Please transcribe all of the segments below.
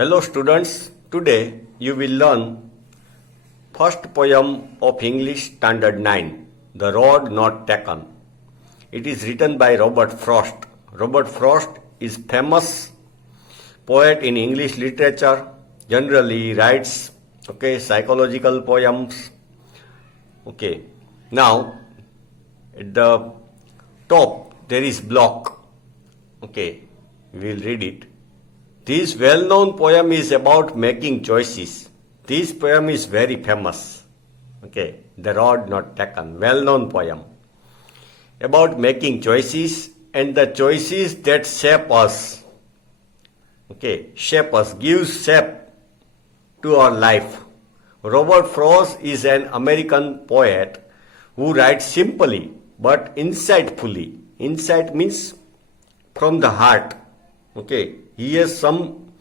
Hello students, today you will learn first poem of English Standard 9, The Road Not Taken. It is written by Robert Frost. Robert Frost is famous poet in English literature. Generally he writes psychological poems. Now at the top there is block. We will read it. This well-known poem is about making choices. This poem is very famous. The Road Not Taken, well-known poem. About making choices and the choices that shape us. Shape us, give shape to our life. Robert Frost is an American poet who writes simply but insightfully. Insight means from the heart. He has some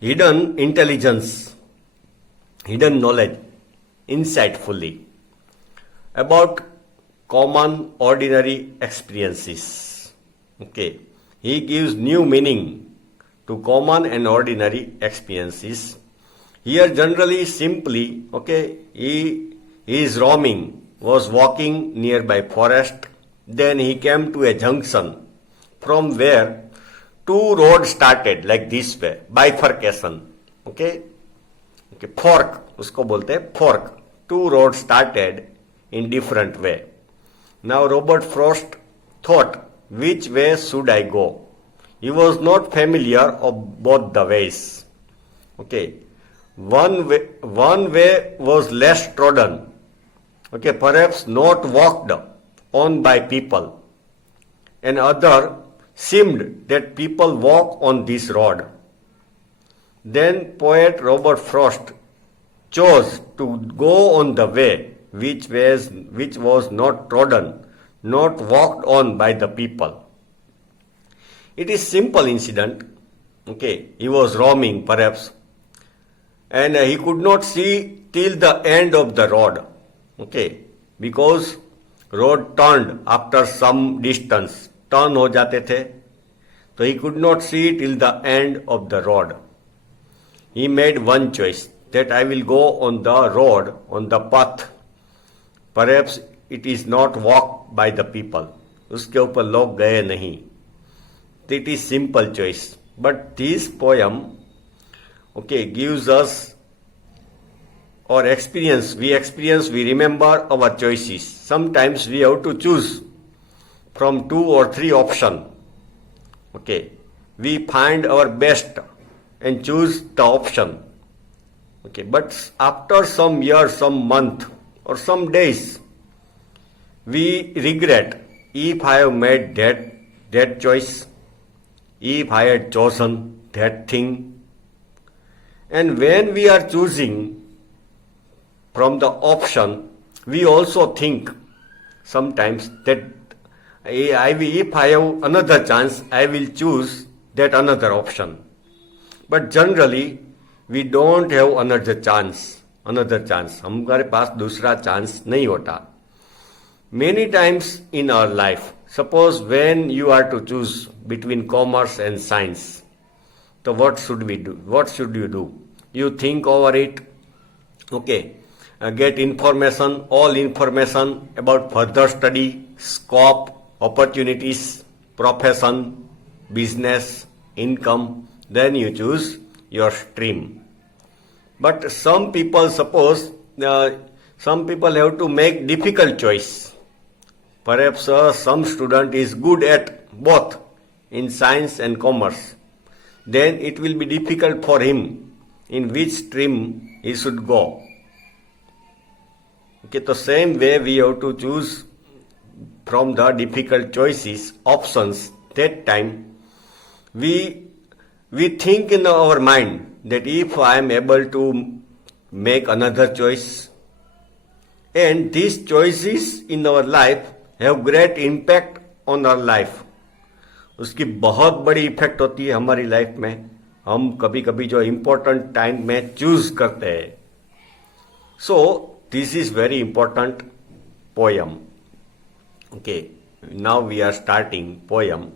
hidden intelligence, hidden knowledge, insightfully, about common, ordinary experiences. He gives new meaning to common and ordinary experiences. Here generally, simply, he is roaming, was walking nearby forest. Then he came to a junction from where two roads started like this way, bifurcation. Fork, usko bolte hai, fork. Two roads started in different way. Now Robert Frost thought, which way should I go? He was not familiar of both the ways. One way was less trodden. Perhaps not walked on by people. And other seemed that people walk on this road. Then poet Robert Frost chose to go on the way which was not trodden, not walked on by the people. It is simple incident. He was roaming perhaps, and he could not see till the end of the road. Because road turned after some distance. Turn हो जाते थे, तो he could not see till the end of the road. He made one choice, that I will go on the road, on the path. Perhaps it is not walked by the people. उसके ऊपर लोग गए नहीं. It is simple choice. But this poem, gives us our experience. We remember our choices. Sometimes we have to choose from 2 or 3 options. We find our best and choose the option. But after some years, some month, or some days, we regret if I have made that choice, if I had chosen that thing. And when we are choosing from the option, we also think sometimes that if I have another chance, I will choose that another option. But generally, we don't have another chance. हमारे पास दूसरा chance नहीं होता. Many times in our life, suppose when you are to choose between commerce and science, so what should we do? What should you do? You think over it. Get information, all information about further study, scope, opportunities, profession, business, income, then you choose your stream. But some people have to make difficult choice. Perhaps some student is good at both in science and commerce. Then it will be difficult for him in which stream he should go. The same way we have to choose from the difficult choices, options. That time we think in our mind that if I am able to make another choice, and these choices in our life have great impact on our life. उसकी बहुत बड़ी effect होती है हमारी life में. हम कभी कभी जो इम्पोर्टेंट टाइम में चूज करते हैं. So this is very important poem. Now we are starting poem.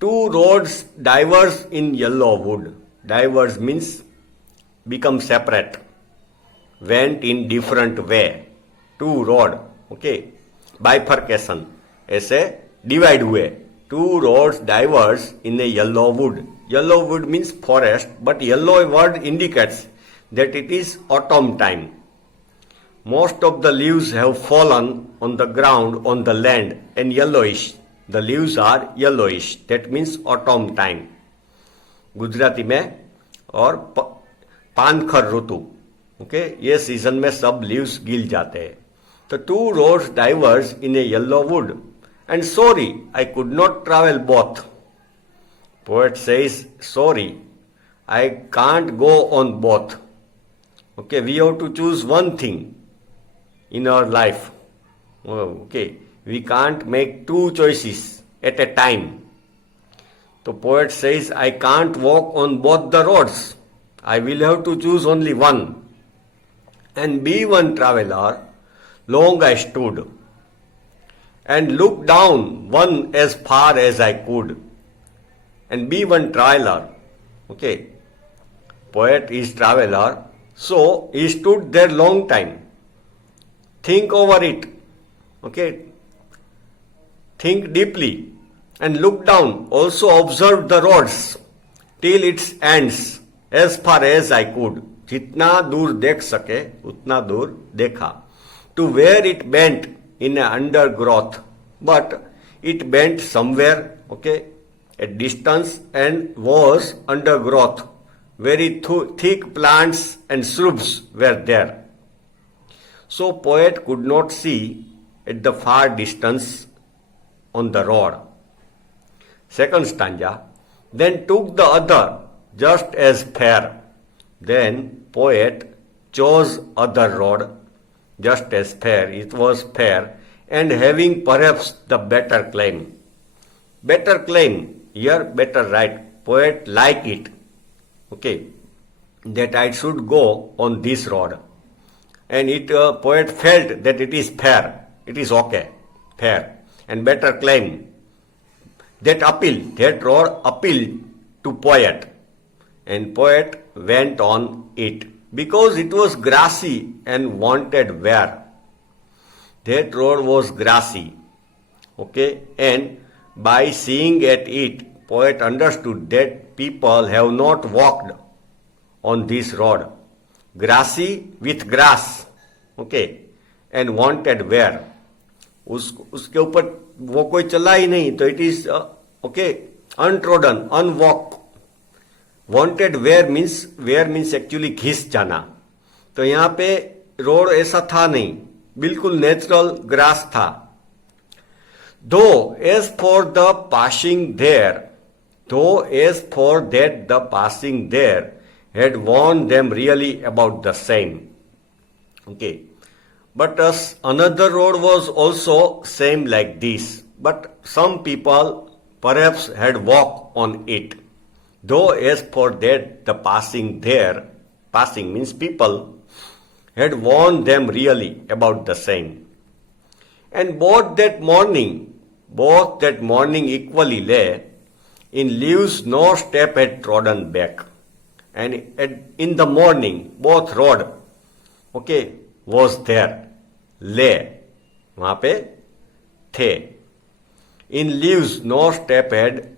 Two roads diverge in yellow wood. diverge means become separate, went in different way. Two road, okay, bifurcation, ऐसे divide हुए. Two roads diverge in a yellow wood. Yellow wood means forest, but yellow word indicates that it is autumn time. Most of the leaves have fallen on the ground on the land and yellowish. The leaves are yellowish. That means autumn time. Gujarati में और पानखर ऋतु, okay, ये season में सब leaves Gill जाते हैं. तो two roads diverge in a yellow wood and sorry I could not travel both. Poet says sorry I can't go on both. Okay, we have to choose one thing in our life. Okay, we can't make two choices at a time. The poet says, I can't walk on both the roads. I will have to choose only one. And be one traveler, long I stood, and looked down one as far as I could. And be one traveler. Okay, poet is traveler, so he stood there long time. Think over it, okay, think deeply and look down. Also observe the roads till its ends as far as I could. जितना दूर देख सके उतना दूर देखा. To where it bent in a undergrowth, but it bent somewhere, okay, at distance and was undergrowth. Very thick plants and shrubs were there. So poet could not see at the far distance on the road. Second stanza, then took the other just as fair. Then poet chose other road just as fair. It was fair and having perhaps the better claim. Better claim, here better right. Poet like it, okay, that I should go on this road. And poet felt that it is fair, it is okay, fair, and better claim. That road appealed to poet, and poet went on it because it was grassy and wanted wear. That road was grassy, okay, and by seeing at it, poet understood that people have not walked on this road. Grassy with grass, okay, and wanted wear. उसके ऊपर वो कोई चला ही नहीं, तो it is okay untrodden, unwalk. Wanted wear means actually घिस जाना. तो यहाँ पे रोड ऐसा था नहीं, बिल्कुल नेचुरल ग्रास था. Though as for the passing that the passing there had warned them really about the same. Okay, but another road was also same like this, but some people perhaps had walked on it. Though as for that the passing means people, had warned them really about the same. And both that morning equally lay in leaves no step had trodden back. And in the morning, both road, okay, was there, lay, वहाँ पे थे. In leaves, no step had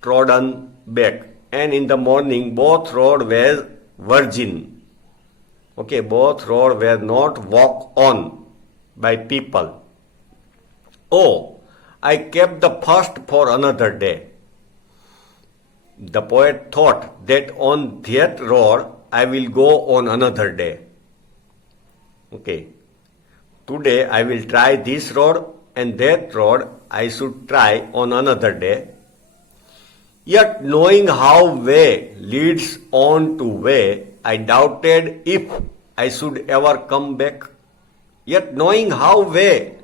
trodden back. And in the morning, both road were virgin. Okay, both road were not walked on by people. Oh, I kept the first for another day. The poet thought that on that road I will go on another day. Okay, today I will try this road and that road I should try on another day. Yet knowing how way leads on to way, I doubted if I should ever come back. Yet knowing how way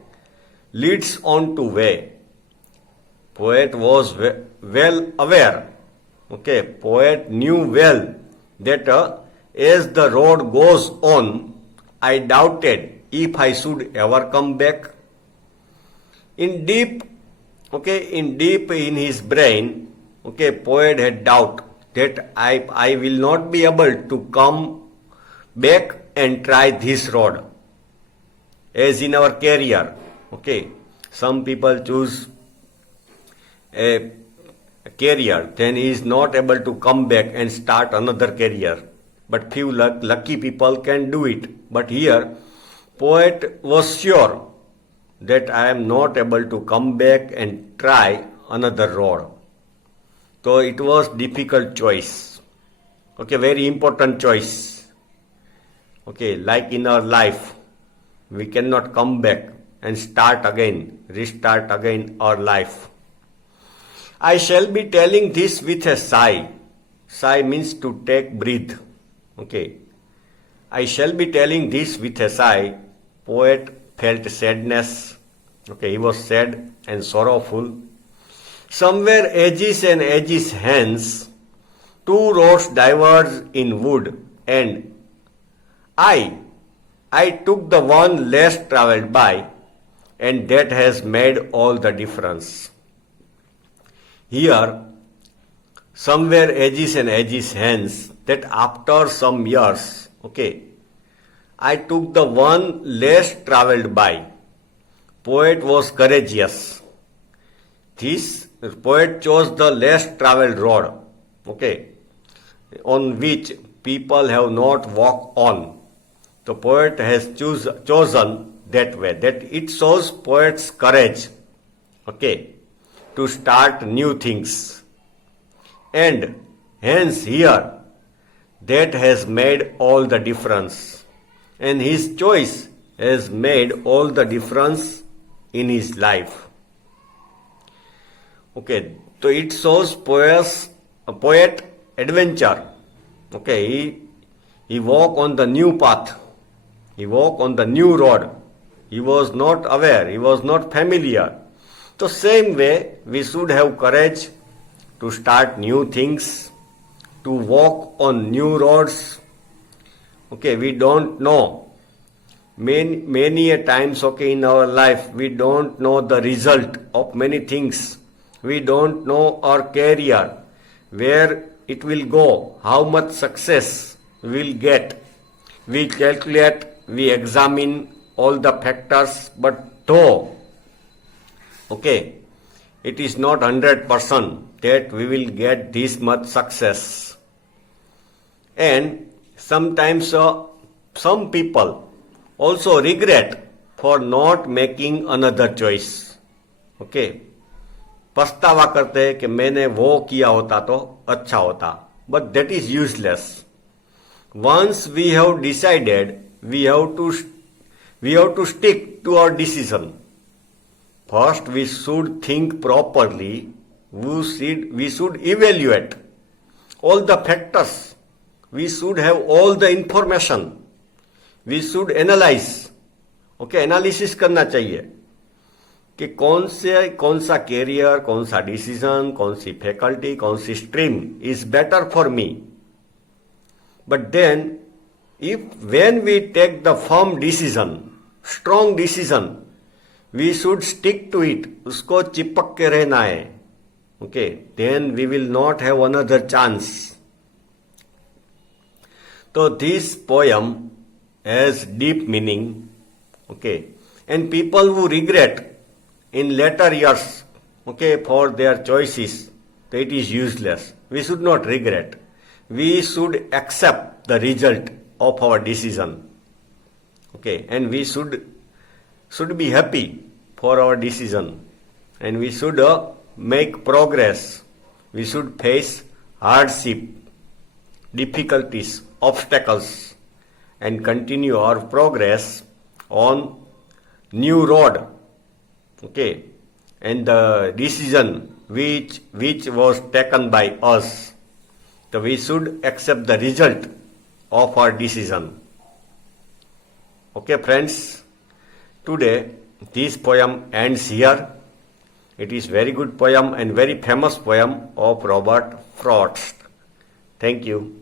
leads on to way, poet was well aware. Okay, poet knew well that as the road goes on, I doubted if I should ever come back. In deep in his brain, okay, poet had doubt that I will not be able to come back and try this road. As in our career, okay, some people choose a career, then he is not able to come back and start another career. But few lucky people can do it. But here, poet was sure that I am not able to come back and try another road. So it was difficult choice. Okay, very important choice. Okay, like in our life, we cannot come back and start again, restart again our life. I shall be telling this with a sigh. Sigh means to take breath. Okay. I shall be telling this with a sigh. Poet felt sadness. Okay, he was sad and sorrowful. Somewhere edges and edges hence, two roads diverge in wood, and I took the one less travelled by, and that has made all the difference. Here, somewhere edges and edges hence, that after some years, okay, I took the one less travelled by. Poet was courageous. This poet chose the less travelled road, okay, on which people have not walked on. The poet has chosen that way, that it shows poet's courage, okay, to start new things. And hence here, that has made all the difference. And his choice has made all the difference in his life. Okay, so it shows poet adventure. Okay, he walked on the new path. He walked on the new road. He was not aware. He was not familiar. So same way, we should have courage to start new things, to walk on new roads. Okay, we don't know. Many a times, okay, in our life, we don't know the result of many things. We don't know our career, where it will go, how much success we will get. We calculate, we examine all the factors, but though, okay, it is not 100% that we will get this much success. And sometimes some people also regret for not making another choice. Okay, पछतावा करते हैं कि मैंने वो किया होता तो अच्छा होता. But that is useless. Once we have decided, we have to stick to our decision. First, we should think properly. We should evaluate all the factors. We should have all the information. We should analyze. Okay, analysis करना चाहिए कि कौन सा career, कौन सा decision, कौन सी faculty, कौन सी stream is better for me. But then when we take the firm decision, strong decision, we should stick to it. उसको चिपक के रहना है. Okay, then we will not have another chance. So this poem has deep meaning. Okay, and people who regret in later years, okay, for their choices, it is useless. We should not regret. We should accept the result of our decision. Okay, and we should be happy for our decision, and we should make progress. We should face hardship, difficulties, obstacles, and continue our progress on new road. Okay, and the decision which was taken by us, so we should accept the result of our decision. Okay, friends, today this poem ends here. It is very good poem and very famous poem of Robert Frost. Thank you.